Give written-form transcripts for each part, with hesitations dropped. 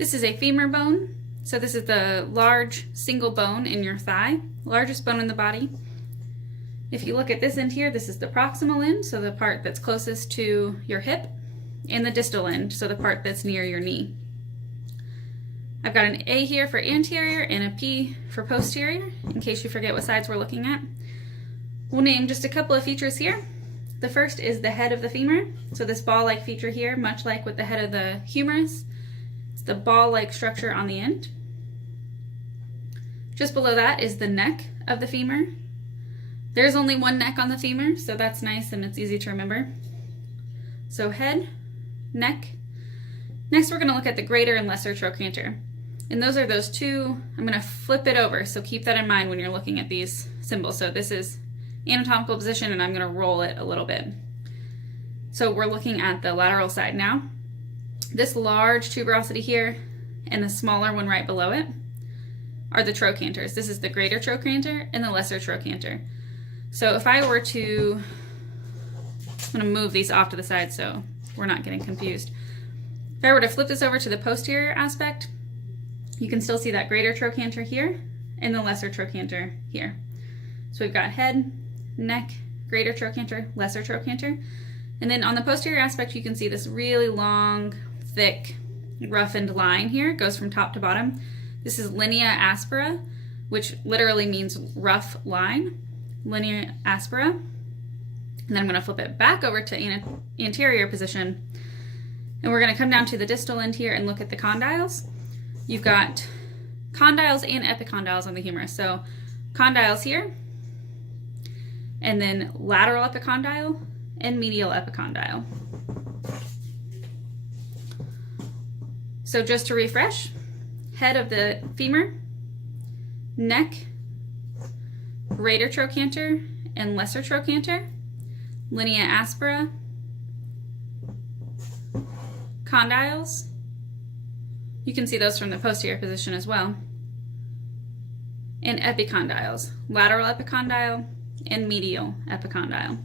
This is a femur bone. So this is the large single bone in your thigh, largest bone in the body. If you look at this end here, this is the proximal end, so the part that's closest to your hip, and the distal end, so the part that's near your knee. I've got an A here for anterior and a P for posterior, in case you forget what sides we're looking at. We'll name just a couple of features here. The first is the head of the femur, so this ball-like feature here, much like with the head of the humerus. It's the ball-like structure on the end. Just below that is the neck of the femur. There's only one neck on the femur, so that's nice and it's easy to remember. So head, neck. Next we're going to look at the greater and lesser trochanter. And those are those two. I'm going to flip it over, so keep that in mind when you're looking at these symbols. So this is anatomical position, and I'm going to roll it a little bit. So we're looking at the lateral side now. This large tuberosity here and the smaller one right below it are the trochanters. This is the greater trochanter and the lesser trochanter. So if I were to, I'm going to move these off to the side so we're not getting confused. If I were to flip this over to the posterior aspect, you can still see that greater trochanter here and the lesser trochanter here. So we've got head, neck, greater trochanter, lesser trochanter. And then on the posterior aspect, you can see this really long, thick, roughened line here. It goes from top to bottom. This is linea aspera, which literally means rough line. Linea aspera. And then I'm going to flip it back over to anterior position. And we're going to come down to the distal end here and look at the condyles. You've got condyles and epicondyles on the humerus. So condyles here, and then lateral epicondyle and medial epicondyle. So just to refresh, head of the femur, neck, greater trochanter and lesser trochanter, linea aspera, condyles. You can see those from the posterior position as well. And epicondyles, lateral epicondyle and medial epicondyle.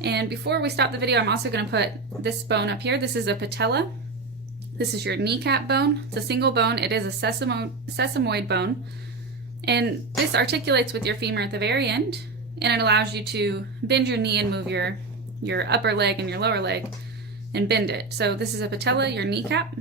And before we stop the video, I'm also going to put this bone up here. This is a patella. This is your kneecap bone. It's a single bone. It is a sesamoid bone. And this articulates with your femur at the very end, and it allows you to bend your knee and move your upper leg and your lower leg and bend it. So this is a patella, your kneecap.